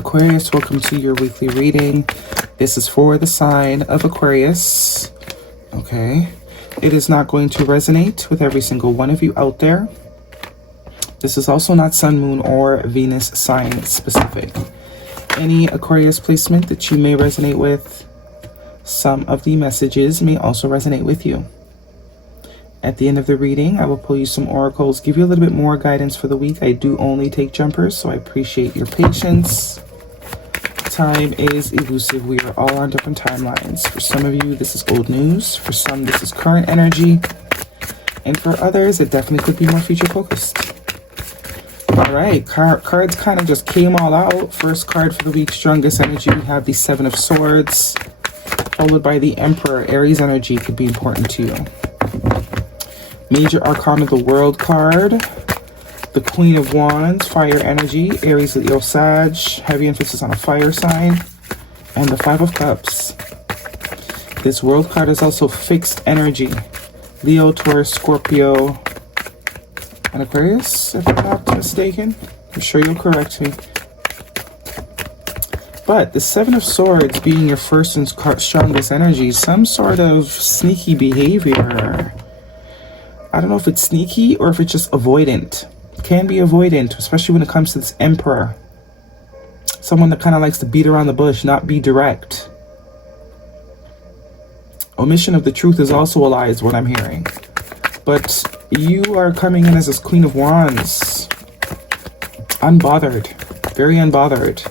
Aquarius, welcome to your weekly reading. This is for the sign of Aquarius. Okay. It is not going to resonate with every single one of you out there. This is also not Sun, Moon, or Venus sign specific. Any Aquarius placement that you may resonate with, some of the messages may also resonate with you. At the end of the reading, I will pull you some oracles, give you a little bit more guidance for the week. I do only take jumpers, so I appreciate your patience. Time is elusive. We are all on different timelines. For some of you, this is old news. For some, this is current energy. And for others, it definitely could be more future focused. All right, cards kind of just came all out. First card for the week, strongest energy. We have the Seven of Swords, followed by the Emperor. Aries energy could be important to you. Major Arcana, the World card, the Queen of Wands, fire energy, Aries, Leo, Sag, heavy emphasis on a fire sign, and the Five of Cups. This World card is also fixed energy, Leo, Taurus, Scorpio, and Aquarius, if I'm not mistaken. I'm sure you'll correct me. But the Seven of Swords being your first and strongest energy, some sort of sneaky behavior. I don't know if it's sneaky or if it's just avoidant. Can be avoidant, especially when it comes to this Emperor. Someone that kind of likes to beat around the bush, not be direct. Omission of the truth is also a lie, is what I'm hearing. But you are coming in as this Queen of Wands. Unbothered. Very unbothered.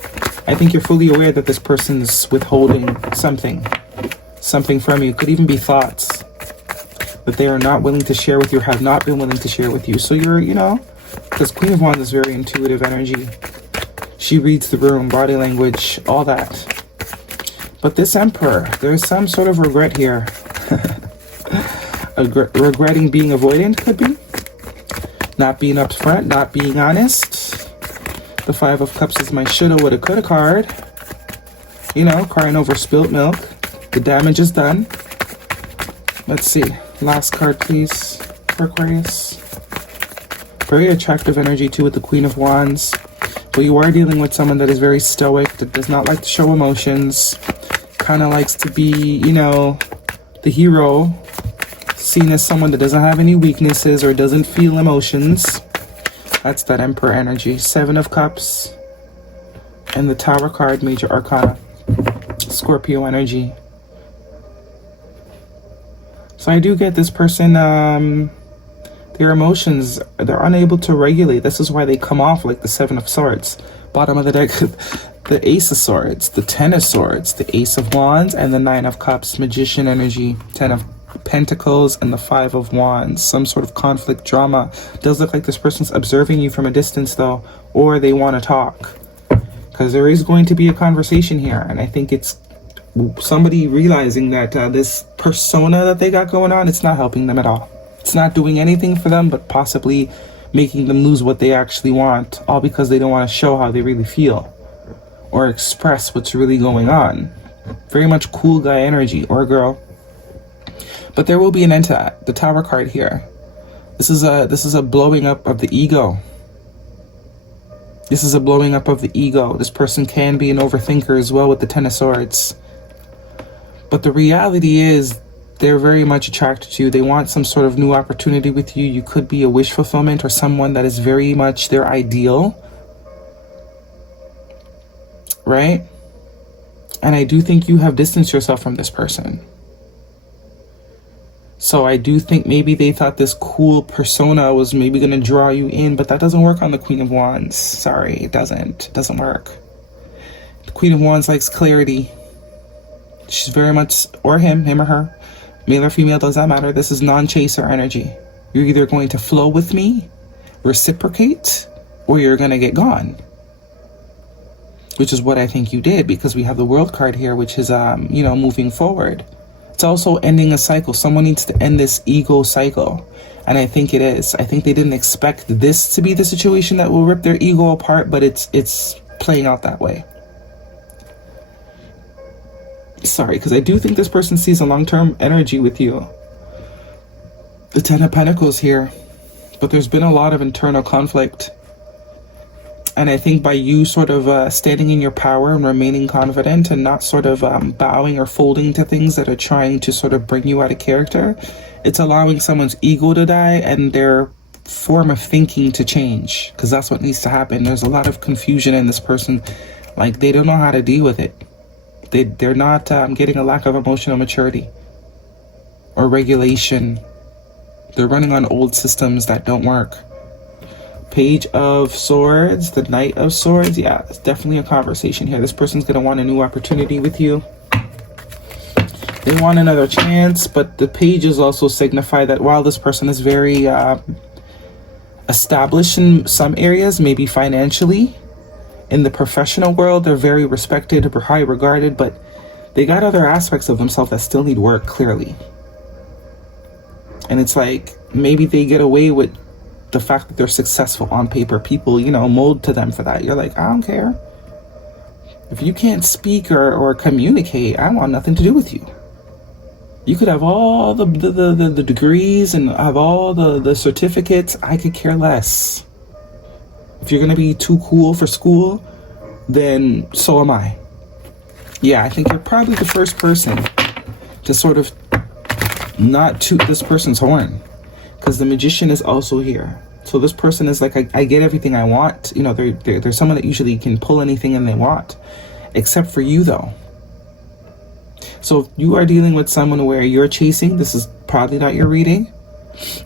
I think you're fully aware that this person's withholding something. Something from you. Could even be thoughts that they are not willing to share with you, or have not been willing to share with you. So you're, because Queen of Wands is very intuitive energy. She reads the room, body language, all that. But this Emperor, there's some sort of regret here. Regretting being avoidant, could be. Not being upfront, not being honest. The Five of Cups is my shoulda, woulda, coulda card. Crying over spilt milk. The damage is done. Let's see. Last card, please, for Aquarius. Very attractive energy, too, with the Queen of Wands. But you are dealing with someone that is very stoic, that does not like to show emotions. Kind of likes to be, the hero. Seen as someone that doesn't have any weaknesses or doesn't feel emotions. That's that Emperor energy. Seven of Cups. And the Tower card, Major Arcana. Scorpio energy. So I do get this person, their emotions, they're unable to regulate. This is why they come off like the Seven of Swords. Bottom of the deck, the Ace of Swords, the Ten of Swords, the Ace of Wands, and the Nine of Cups. Magician energy, Ten of Pentacles, and the Five of Wands. Some sort of conflict, drama. Does look like this person's observing you from a distance, though, or they want to talk. Because there is going to be a conversation here, and I think it's somebody realizing that this persona that they got going on, it's not helping them at all. It's not doing anything for them, but possibly making them lose what they actually want, all because they don't want to show how they really feel or express what's really going on. Very much cool guy energy, or girl. But there will be an end to that. The Tower card here. This is a blowing up of the ego. This is a blowing up of the ego. This person can be an overthinker as well with the Ten of Swords. But the reality is they're very much attracted to you. They want some sort of new opportunity with you. You could be a wish fulfillment or someone that is very much their ideal. Right? And I do think you have distanced yourself from this person. So I do think maybe they thought this cool persona was maybe going to draw you in, but that doesn't work on the Queen of Wands. Sorry, it doesn't. It doesn't work. The Queen of Wands likes clarity. She's very much, or him or her, male or female, does not matter. This is non-chaser energy. You're either going to flow with me, reciprocate, or you're going to get gone. Which is what I think you did, because we have the World card here, which is, moving forward. It's also ending a cycle. Someone needs to end this ego cycle. And I think it is. I think they didn't expect this to be the situation that will rip their ego apart, but it's playing out that way. Sorry, because I do think this person sees a long-term energy with you. The Ten of Pentacles here. But there's been a lot of internal conflict. And I think by you sort of standing in your power and remaining confident and not sort of bowing or folding to things that are trying to sort of bring you out of character, it's allowing someone's ego to die and their form of thinking to change, because that's what needs to happen. There's a lot of confusion in this person. Like, they don't know how to deal with it. They're not getting a lack of emotional maturity or regulation. They're running on old systems that don't work. Page of Swords, the Knight of Swords. Yeah, it's definitely a conversation here. This person's going to want a new opportunity with you. They want another chance, but the pages also signify that while this person is very established in some areas, maybe financially, in the professional world, they're very respected, high regarded, but they got other aspects of themselves that still need work, clearly. And it's like, maybe they get away with the fact that they're successful on paper. People, you know, mold to them for that. You're like, I don't care. If you can't speak or communicate, I want nothing to do with you. You could have all the degrees and have all the certificates. I could care less. If you're going to be too cool for school, then so am I. Yeah, I think you're probably the first person to sort of not toot this person's horn, because the Magician is also here. So this person is like, I get everything I want. You know, they're someone that usually can pull anything and they want, except for you, though. So if you are dealing with someone where you're chasing, this is probably not your reading.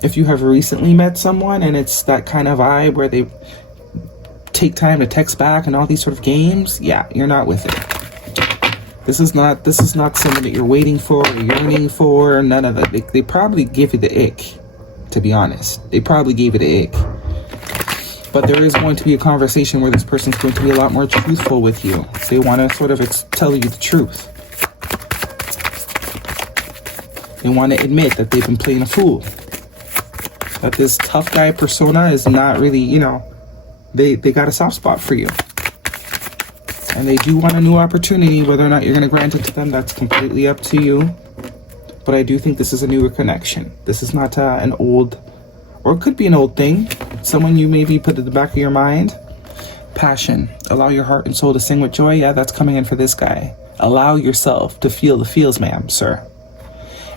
If you have recently met someone and it's that kind of vibe where they take time to text back and all these sort of games, yeah, you're not with it. This is not someone that you're waiting for or yearning for. None of that. They probably give you the ick, to be honest. They probably gave you the ick. But there is going to be a conversation where this person's going to be a lot more truthful with you. They want to sort of tell you the truth. They want to admit that they've been playing a fool. That this tough guy persona is not really, you know, they got a soft spot for you. And they do want a new opportunity. Whether or not you're going to grant it to them, that's completely up to you. But I do think this is a newer connection. This is not an old, or it could be an old thing. Someone you maybe put at the back of your mind. Passion. Allow your heart and soul to sing with joy. Yeah, that's coming in for this guy. Allow yourself to feel the feels, ma'am, sir.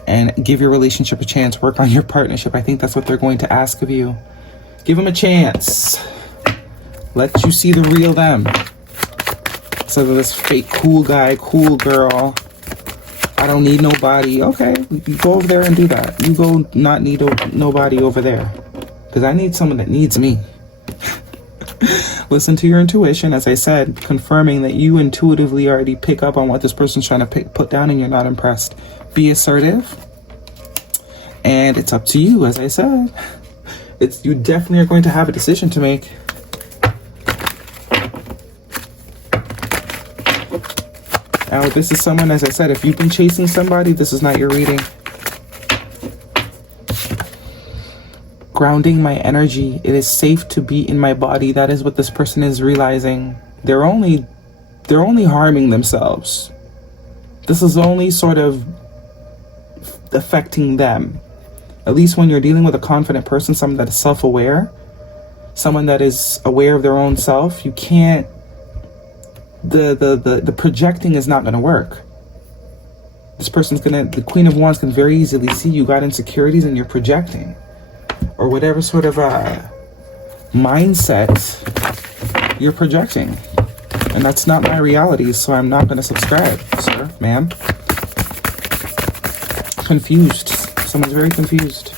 And give your relationship a chance. Work on your partnership. I think that's what they're going to ask of you. Give them a chance. Let you see the real them. So this fake cool guy, cool girl, I don't need nobody. Okay, you go over there and do that. You go not need nobody over there. Because I need someone that needs me. Listen to your intuition, as I said, confirming that you intuitively already pick up on what this person's trying to put down and you're not impressed. Be assertive. And it's up to you, as I said. You definitely are going to have a decision to make. Now, this is someone, as I said, if you've been chasing somebody, this is not your reading. Grounding my energy. It is safe to be in my body. That is what this person is realizing. They're only harming themselves. This is only sort of affecting them. At least when you're dealing with a confident person, someone that is self-aware, someone that is aware of their own self, you can't, the projecting is not going to work. This person's the Queen of Wands can very easily see you got insecurities and you're projecting, or whatever sort of mindset you're projecting. And that's not my reality, so I'm not going to subscribe, sir, ma'am. Confused. Someone's very confused.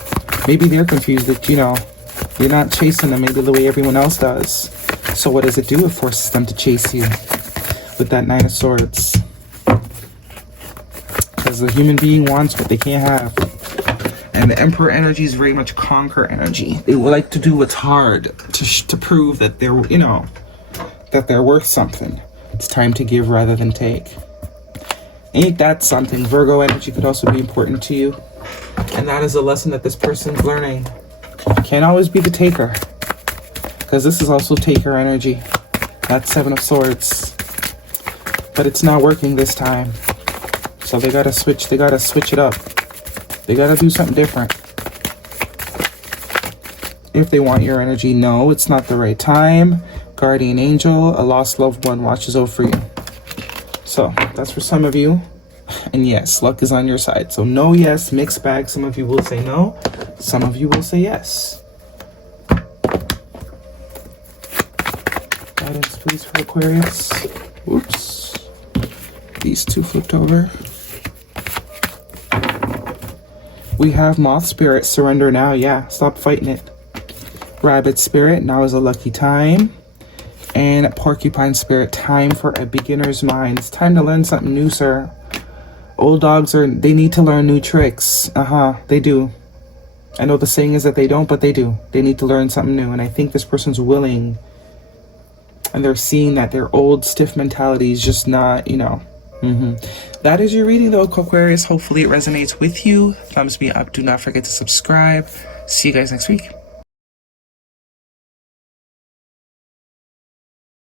Maybe they're confused that, you know, you're not chasing them maybe the way everyone else does. So what does it do? It forces them to chase you with that Nine of Swords. Because the human being wants what they can't have. And the Emperor energy is very much conquer energy. They would like to do what's hard to prove that they're, you know, that they're worth something. It's time to give rather than take. Ain't that something? Virgo energy could also be important to you. And that is a lesson that this person's learning. Can't always be the taker. Because this is also taker energy. That's Seven of Swords. But it's not working this time. So they gotta switch it up. They gotta do something different. If they want your energy, no, it's not the right time. guardian angel, a lost loved one watches over you. So that's for some of you. And yes, luck is on your side. So no, yes, mixed bag. Some of you will say no. Some of you will say yes. Guidance, please, for Aquarius. Oops. These two flipped over. We have Moth Spirit, surrender now. Yeah, stop fighting it. Rabbit Spirit, now is a lucky time. And Porcupine Spirit, time for a beginner's mind. It's time to learn something new, sir. Old dogs they need to learn new tricks. They do. I know the saying is that they don't, but they do. They need to learn something new. And I think this person's willing. And they're seeing that their old stiff mentality is just not, you know. That is your reading, though, Aquarius. Hopefully it resonates with you. Thumbs me up. Do not forget to subscribe. See you guys next week.